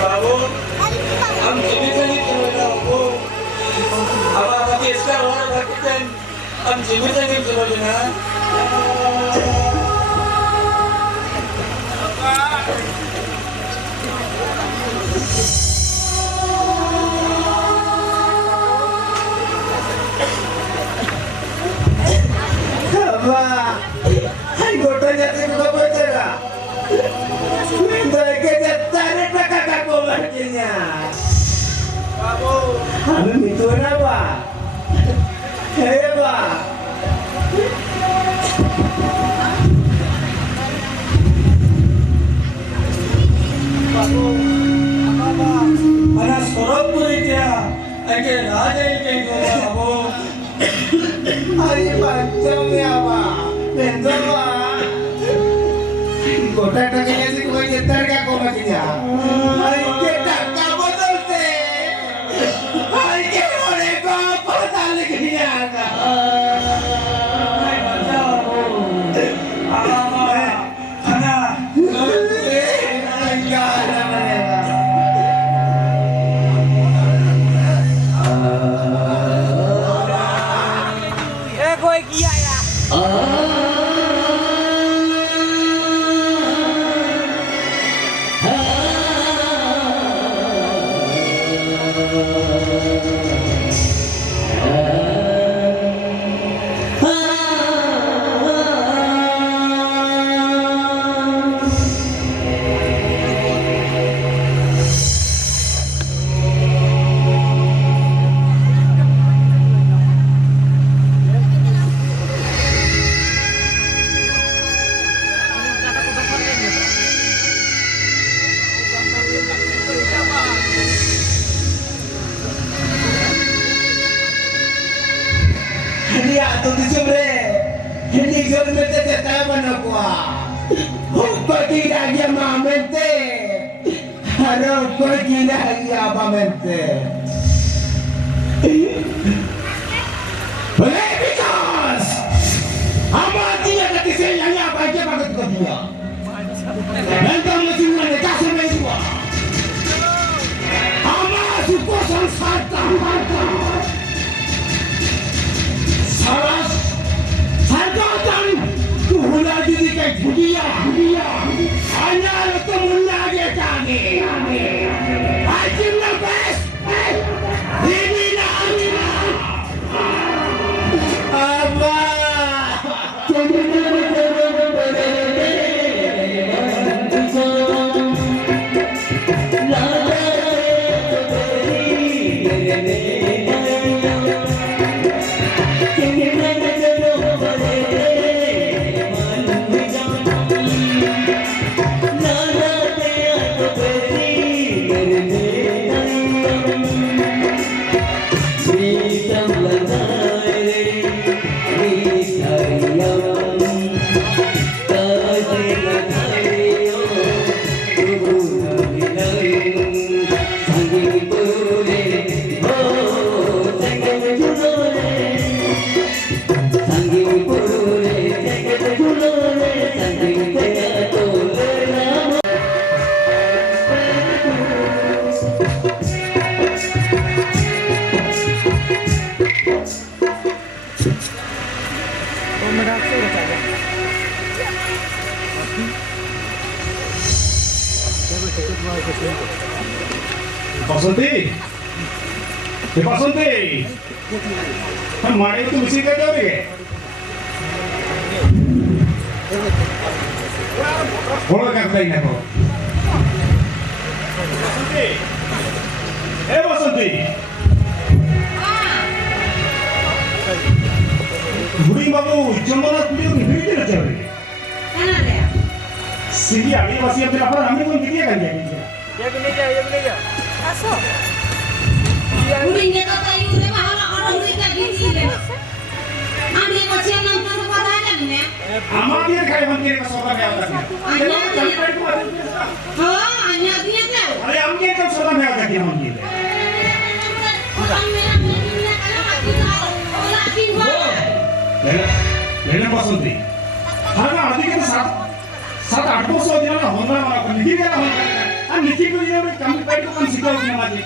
बाबू हम जीवित नहीं चलेगा बाबू अब आप इसका और रखते हैं हम जीवित नहीं चलोगे ना Wah, hai gotanya itu bocah. Mereka jatah kakak komarnya. बाबू Anu itu apa? Heba. बाबू बाबा अना सोरपुरी क्या ऐके राजे के बाबू Hari macam ni apa? Benda Gota kakaknya sih kau jatah kakak komarnya. Hai kita kamu terse. Hai kita mereka patah lagi ni ada. नहीं बचाओ बाबू अना कोई किया यार Hindi ato di siyempre. Hindi ko rin natatataman ako Huwag ginagya mamente. Ano ko ginagya mamente. Because amatinya katisenya niya apa aja bakit ko dia. Nanti masih mana kasih mesua. Ama suko sang sarta. Saras sargatan tuhula diri kay dunia hanya ketemu lagi kami ajim na best ini na Aba Basanti, Basanti, हमारे तो उसी का जाओगे? बोलो करता ही ना को। बसंती, बसंती, बुरी बाबू जमाना तुझे नहीं देना चाहिए। सीधी आगे बस ये अपने अपना हमने कोई किया कर दिया ये भी नहीं जा असो Uringnya kata iure mahala orang kita gini deh. Ane macam nampak apa dah ni? हमारे खाए मन के कसौदा में आता है। Oh, hanya dia tu. अरे हम के कसौदा में आता है हम के। Orang merah merah kalau lagi tahu, lagi buat. लेना बसंती। हाँ ना आदि के साथ 7-8 8 so dia na honra mana ko niki gala honra an niki ko dia kami pai ko kan sikau ni maji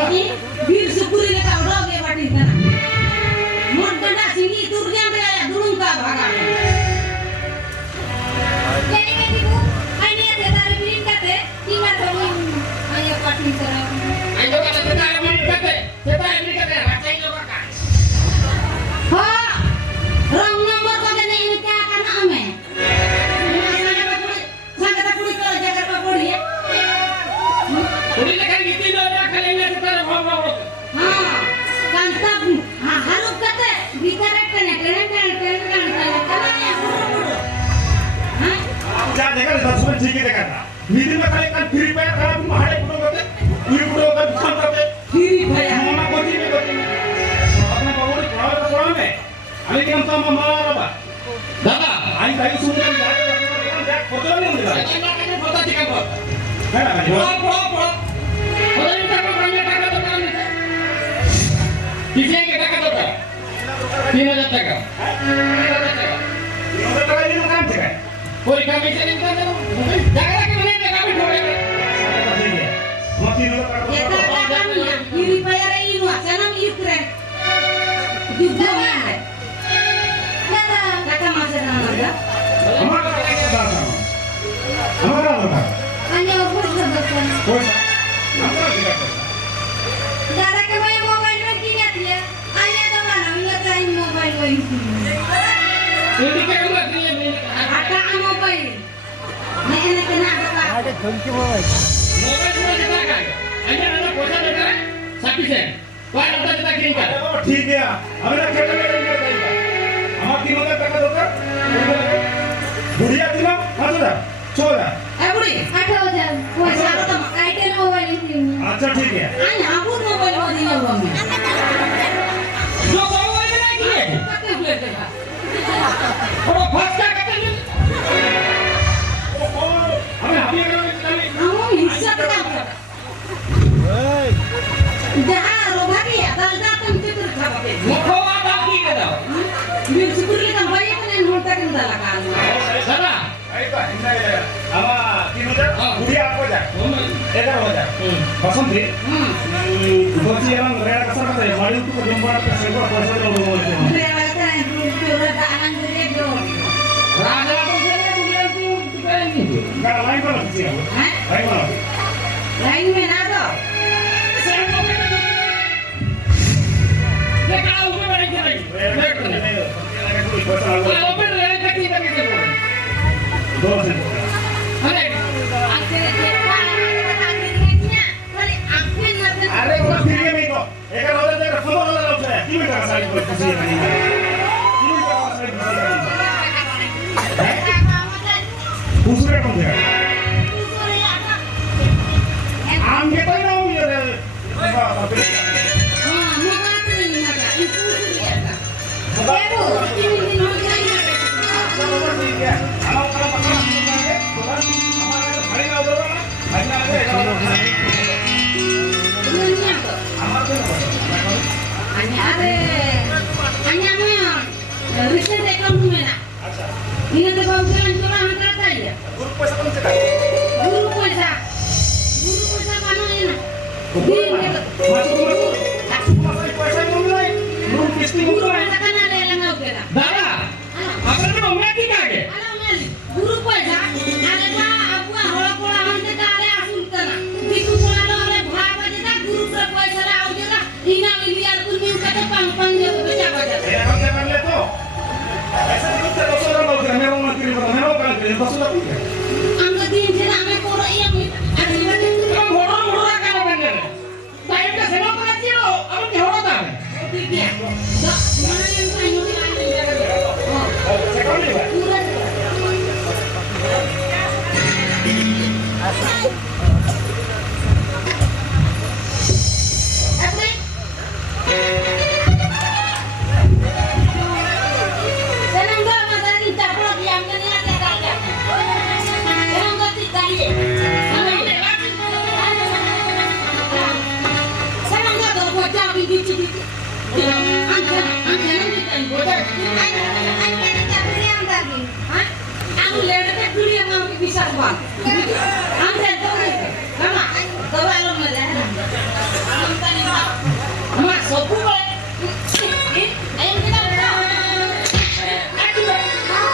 Ini bir syukuri le ka udah ke pati sana. Modda sini turnya ya durung ka bhaga. Jadi kan ibu, ini ada dari birin kate, tinggal kami ayo pati sana. Ayo kata kita birin kate, rasain lo kakak. Ha, rong nomor ko na ini ka kana ame. Sangat tak kulit kalau jaga apa pun ya. Udah kan gitu dah kalian sekarang ngomong. Ha, kantap haluk kate bicara kene kana ya buru-buru. Ha? jangan jangan dah semua jiki dekat meeting में kalian kan free fire kalian mahal pun होते ये pun kan खंतर पे Free fire. mama Kochi में अपना बाबू problem है अरे क्या हम मारा रबा Dadah. आई ताई सुनकर जाके जाके फोटो नहीं मिला Ini foto tiga bot. है ना Pro. Kalau ini tak banyak tak ada kan. Kisah kita kata tak. 3000 টাকা। ये तो ये काम है कोई काम ऐसे नहीं करते जागा के नहीं देखा भी थोड़े ठीक है हम 3000 Ya kata kami ya, free fire ini wacana Ukraine. Juga mana? Kata masa nama हमारा हमारा होता Hanya ubur sebetulnya. कोई हमारा दिखा Dada ke saya mobile में ingat ya. Hanya तो mana ingat lain mobile में. ini kan buat dia ini Ada mobile. Nek enak kena ada. mobil semua kita kan hanya ada पैसा देता है sufficient कोई अपना देता किन का ठीक है हमारा खेत में नहीं जाएगा हमारा 3000 টাকা দরকার बुढ़िया दिना 5000 6000 Eh budi, 8,000. woi satu sama. Itel mobile itu. अच्छा ठीक है Anya aku mobile mau dia uang. जो बाबू ये नहीं किए Kata boleh tak? और फर्स्ट का कहते हैं हमें अभी करेंगे Kamu bisa tak? Dah, rohani ya, kalau datang itu terjawab. मुखो आता की करो Biar syukur kita banyak kan yang multa kendala kan. दादा आइबा हिंदा हमा 3000 बुढ़िया आपको जा 11000 बसंती बच्ची एवं रेड कसर करते हैं माड़ी तो जंबा के सेवा पैसा दे लो Rela kan itu rada anak gede dong. राजा को से बुलाया तू करेंगे का लाइन पर किसी है Hah? लाइन पर Lain mana ada? सर को के ये का ऊपर बड़े के नहीं कोई पैसा kalau ऊपर रहे तक ही तक से बोल दो से अरे Akhirnya akhirnya kali aku yang ngerti. अरे वो फिर ये नहीं तो एक और जगह फोन वाला लोग है की बेटा साइड पर किसी नहीं की बेटा साइड पर दूसरे कौन है आम के तो ना ये Ah, mau kata ini ada. Itu sudah ada. Ibu, ini mobile. kalau pakai हमारा गाड़ी का उधर ना हमारा Ini apa? Hanya ada. Hanya mana? Recent account mana? Ini tu kau bilang curang hantar saja. Group पैसा कौन से Guru puasa. Guru puasa mana ini? Ini masuk masuk पैसा कौन ले ग्रुप किस्ती guru puasa kan ada yang ngau kira. दादा apa tu mati का के Alam meli. Guru puasa. Ada apa? Orang pola hantar tak ada asul tanah. Biku pola ada bhava jeda guru puasa lah. Au jeda. Ina miliar pun minta tu pang dia baca baca. ये हम कर ले तो ऐसा नहीं तो 200 लोग हैं मेरा उम्र के मेरा कल के 200 लोग हैं Angkat dia jeda ame koro iya mi. Ada lima tu. हम घोड़ा का बंदे टाइम का सेवा करा चिरो अब घोड़ा था Dia. Tak. Mana yang tanya ni ada. Oh. Second ले Pura. Apa? Senang gak masa ni caplok yang ni ada kaya. Senang gak tidak ye. Senang gak kau bocah biji-biji. Angkat kita bocah. Akhirnya tak beri yang tadi. Hah? anu lede teh dunia mau bisa bang. Amdan tahu ni. Mama, tahu alam mana? Alam tadi tak. Mama, sopu boleh. Ayam kita udah. Aduh. Ayam.